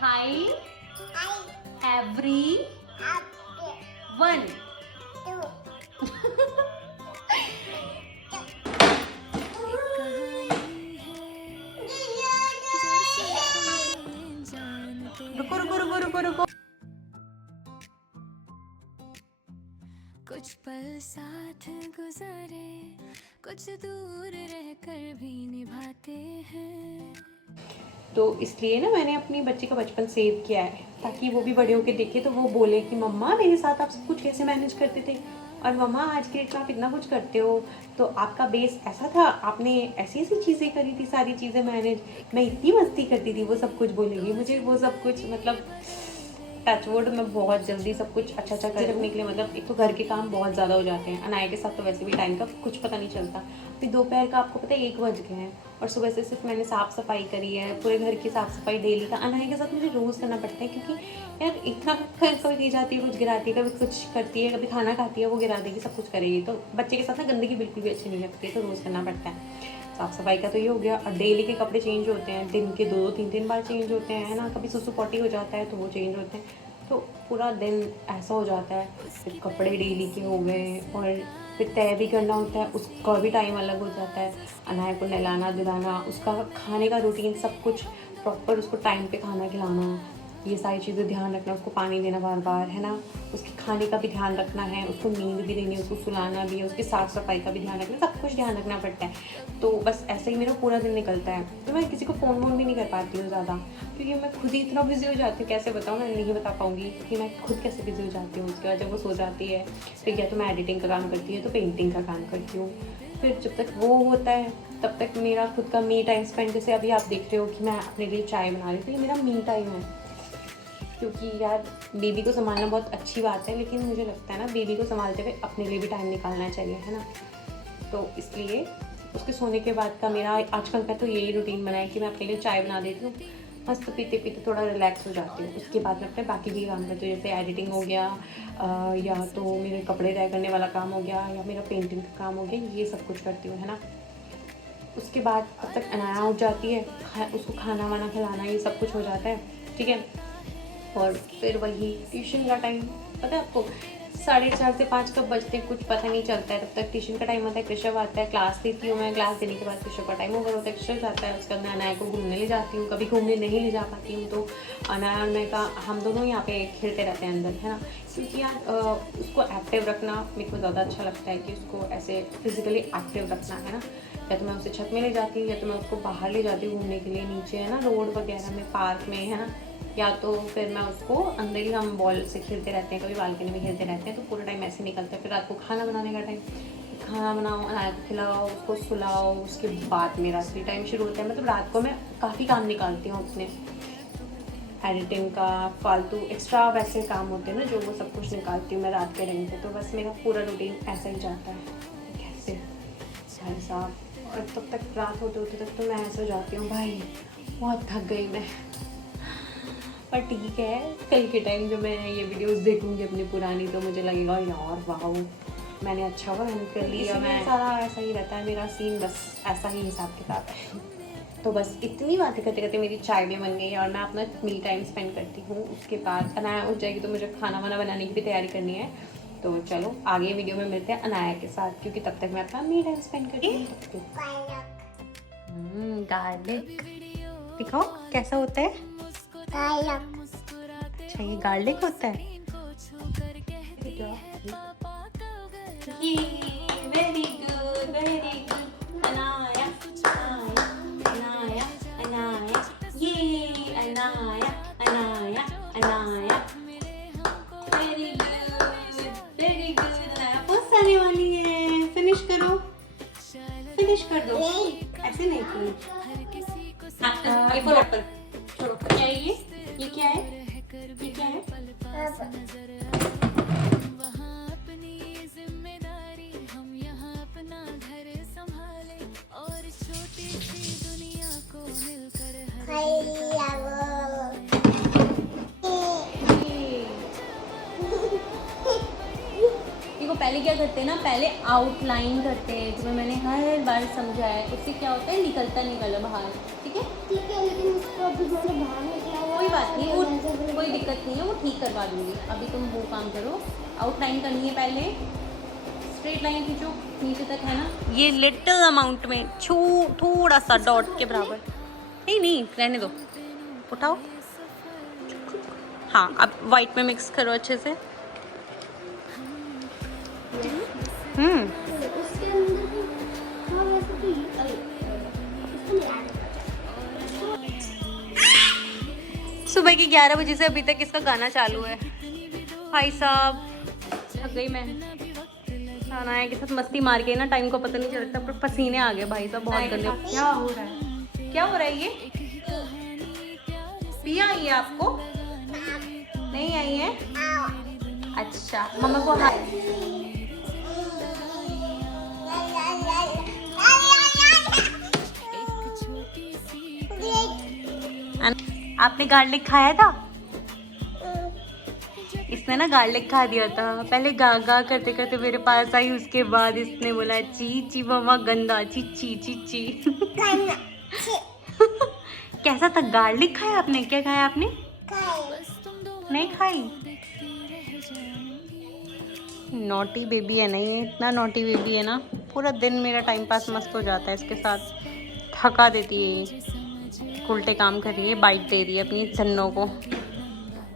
Hi everyone. रुको रुको रुको रुको रुको। कुछ पल साथ गुजरे, कुछ दूर रहकर भी निभाते हैं। तो इसलिए ना मैंने अपनी बच्ची का बचपन सेव किया है ताकि वो भी बड़े होके देखे तो वो बोले कि मम्मा मेरे साथ आप सब कुछ कैसे मैनेज करते थे, और मम्मा आज के डेट में आप इतना कुछ करते हो, तो आपका बेस ऐसा था, आपने ऐसी ऐसी चीज़ें करी थी, सारी चीज़ें मैनेज, मैं इतनी मस्ती करती थी। वो सब कुछ बोलेगी मुझे, वो सब कुछ मतलब टचवुड में बहुत जल्दी सब कुछ अच्छा अच्छा कर रखने के लिए, मतलब एक तो घर के काम बहुत ज़्यादा हो जाते हैं। अनाया के साथ तो वैसे भी टाइम का कुछ पता नहीं चलता। अभी दोपहर का आपको पता है 1 बज गए हैं और सुबह से सिर्फ मैंने साफ़ सफाई करी है, पूरे घर की साफ़ सफाई डेली का। अनाया के साथ मुझे रोज़ करना पड़ता है क्योंकि यार इतना कभी दी जाती है, कुछ गिराती है, कभी कुछ करती है, कभी खाना खाती है वो गिरा देगी, सब कुछ करेगी। तो बच्चे के साथ ना गंदगी बिल्कुल भी अच्छी नहीं लगती है, तो रोज़ करना पड़ता है। साफ़ सफाई का तो ये हो गया। और डेली के कपड़े चेंज होते हैं, दिन के 2-3 बार चेंज होते हैं, है ना। कभी सुसु पॉटी हो जाता है तो वो चेंज होते हैं, तो पूरा दिन ऐसा हो जाता है। फिर कपड़े डेली के हो गए और फिर तय भी करना होता है, उसका भी टाइम अलग हो जाता है। अनाया को नहलाना धुलाना, उसका खाने का रूटीन, सब कुछ प्रॉपर, उसको टाइम पे खाना खिलाना, ये सारी चीज़ें ध्यान रखना, उसको पानी देना बार बार, है ना। उसके खाने का भी ध्यान रखना है, उसको नींद भी देनी है, उसको सुलाना भी है, उसकी साफ़ सफाई का भी ध्यान रखना, सब कुछ ध्यान रखना पड़ता है। तो बस ऐसे ही मेरा पूरा दिन निकलता है। तो मैं किसी को फ़ोन वोन भी नहीं कर पाती हूँ ज़्यादा, क्योंकि मैं खुद ही इतना बिजी हो जाती हूँ। कैसे बताऊँ, मैं नहीं बता पाऊँगी कि मैं खुद कैसे बिजी हो जाती हूँ। उसके बाद जब वो सो जाती है फिर या तो मैं एडिटिंग का काम करती हूँ, तो पेंटिंग का काम करती हूँ। फिर जब तक वो होता है तब तक मेरा खुद का मी टाइम स्पेंड, जैसे अभी आप देख रहे हो कि मैं अपने लिए चाय बना रही थी, ये मेरा मी टाइम है। क्योंकि यार बेबी को संभालना बहुत अच्छी बात है, लेकिन मुझे लगता है ना बेबी को संभालते हुए अपने लिए भी टाइम निकालना चाहिए, है ना। तो इसलिए उसके सोने के बाद का मेरा आजकल का तो यही रूटीन बना है कि मैं अपने लिए चाय बना देती हूँ, मस्त पीते पीते थोड़ा रिलैक्स हो जाती हूँ। उसके बाद मैं अपने बाकी भी काम करती हूँ, जैसे एडिटिंग हो गया, या तो मेरे कपड़े तय करने वाला काम हो गया, या मेरा पेंटिंग का काम हो गया, ये सब कुछ करती हूँ, है ना। उसके बाद अब तक अनाया उठ जाती है, उसको खाना वाना खिलाना, ये सब कुछ हो जाता है, ठीक है। और फिर वही ट्यूशन का टाइम, पता है आपको 4:30 से 5 कब बजते हैं कुछ पता नहीं चलता है। तब तक ट्यूशन का टाइम आता है, कृषव आता है, क्लास देती हूँ मैं, क्लास देने के बाद कृषव का टाइम ओवर होता है, कृषव जाता है। उसके बाद मैं अनाया को घूमने ले जाती हूँ, कभी घूमने नहीं ले जा पाती हूँ तो अनाया और मैं का हम दोनों यहाँ पे खेलते रहते हैं अंदर, है ना। क्योंकि यार उसको एक्टिव रखना मेरे को ज़्यादा अच्छा लगता है, कि उसको ऐसे फिजिकली एक्टिव रखना, है ना। या तो मैं उसे छत में ले जाती हूँ, या तो मैं उसको बाहर ले जाती हूँ घूमने के लिए, नीचे, है ना, रोड वगैरह में, पार्क में, है ना। या तो फिर मैं उसको अंदर ही, हम बॉल से खेलते रहते हैं, कभी बालकनी में खेलते रहते हैं, तो पूरा टाइम ऐसे निकलता है। फिर रात को खाना बनाने का टाइम, खाना बनाओ, अनाया को खिलाओ, उसको सुलाओ, उसके बाद मेरा फ्री टाइम शुरू होता है। मतलब रात को मैं काफ़ी काम निकालती हूँ अपने, एडिटिंग का, फालतू एक्स्ट्रा वैसे काम होते हैं ना जो, वो सब कुछ निकालती हूँ मैं रात के टाइम पे। तो बस मेरा पूरा रूटीन ऐसा ही जाता है, कैसे भाई साहब। और तब तक रात होते होते तक तो मैं ऐसे हो जाती हूँ, भाई बहुत थक गई मैं। पर ठीक है, कल के टाइम जो मैं ये वीडियोस देखूंगी अपनी पुरानी, तो मुझे लगेगा यार वाह मैंने अच्छा हुआ मैंने कर लिया। मैं सारा ऐसा ही रहता है मेरा सीन, बस ऐसा ही हिसाब किताब है। तो बस इतनी बातें करते करते मेरी चाय भी बन गई है और मैं अपना मी टाइम स्पेंड करती हूँ। उसके बाद अनाया उठ जाएगी तो मुझे खाना वाना बनाने की भी तैयारी करनी है। तो चलो आगे वीडियो में मिलते हैं अनाया के साथ, क्योंकि तब तक मैं अपना मी टाइम स्पेंड करती हूँ। गार्लिक दिखाओ कैसा होता है। अच्छा ये गार्लिक होता है। ये वेरी गुड अनाया अनाया अनाया अनाया, ये अनाया अनाया अनाया, वेरी गुड अनाया। बहुत सारी वाली है, फिनिश करो, फिनिश कर दो, ऐसे नहीं करो। एप्पल छोड़ो, क्या है ये क्या है, ये क्या है। देखो पहले क्या करते हैं ना, पहले आउटलाइन करते हैं, तुम्हें मैंने हर बार समझाया है। उससे क्या होता है, निकलता बाहर, ठीक है। ठीक है, लेकिन उसको अभी मैंने बाहर निकला हुआ कोई बात नहीं, वो कोई दिक्कत नहीं है, वो ठीक करवा दूंगी। अभी तुम वो काम करो, आउटलाइन करनी है पहले, स्ट्रेट लाइन खींचो नीचे तक, है ना। ये लिटिल अमाउंट में थोड़ा सा डॉट के बराबर, नहीं रहने दो, उठाओ। हाँ, अब वाइट में मिक्स करो अच्छे से। सुबह के 11 बजे से अभी तक इसका गाना चालू है। भाई साहब थक गई मैं, खाना के साथ मस्ती मार के ना टाइम को पता नहीं चलता, पर पसीने आ गए भाई साहब बहुत गंदे। क्या हो रहा है, क्या हो रहा है? ये पिया आई है आपको? नहीं आई है? अच्छा, मम्मा को आपने गार्लिक खाया था? इसने ना गार्लिक खा दिया था, पहले गा गा करते करते मेरे पास आई, उसके बाद इसने बोला ची ची मम्मा गंदा, ची ची ची ची। कैसा था? गार्लिक खाया आपने? क्या खाया आपने? नहीं खाई? नॉटी बेबी है ना ये, इतना नॉटी बेबी है ना, पूरा दिन मेरा टाइम पास मस्त हो जाता है इसके साथ। थका देती है ये, उल्टे काम कर रही है, बाइट दे रही है अपनी चन्नों को।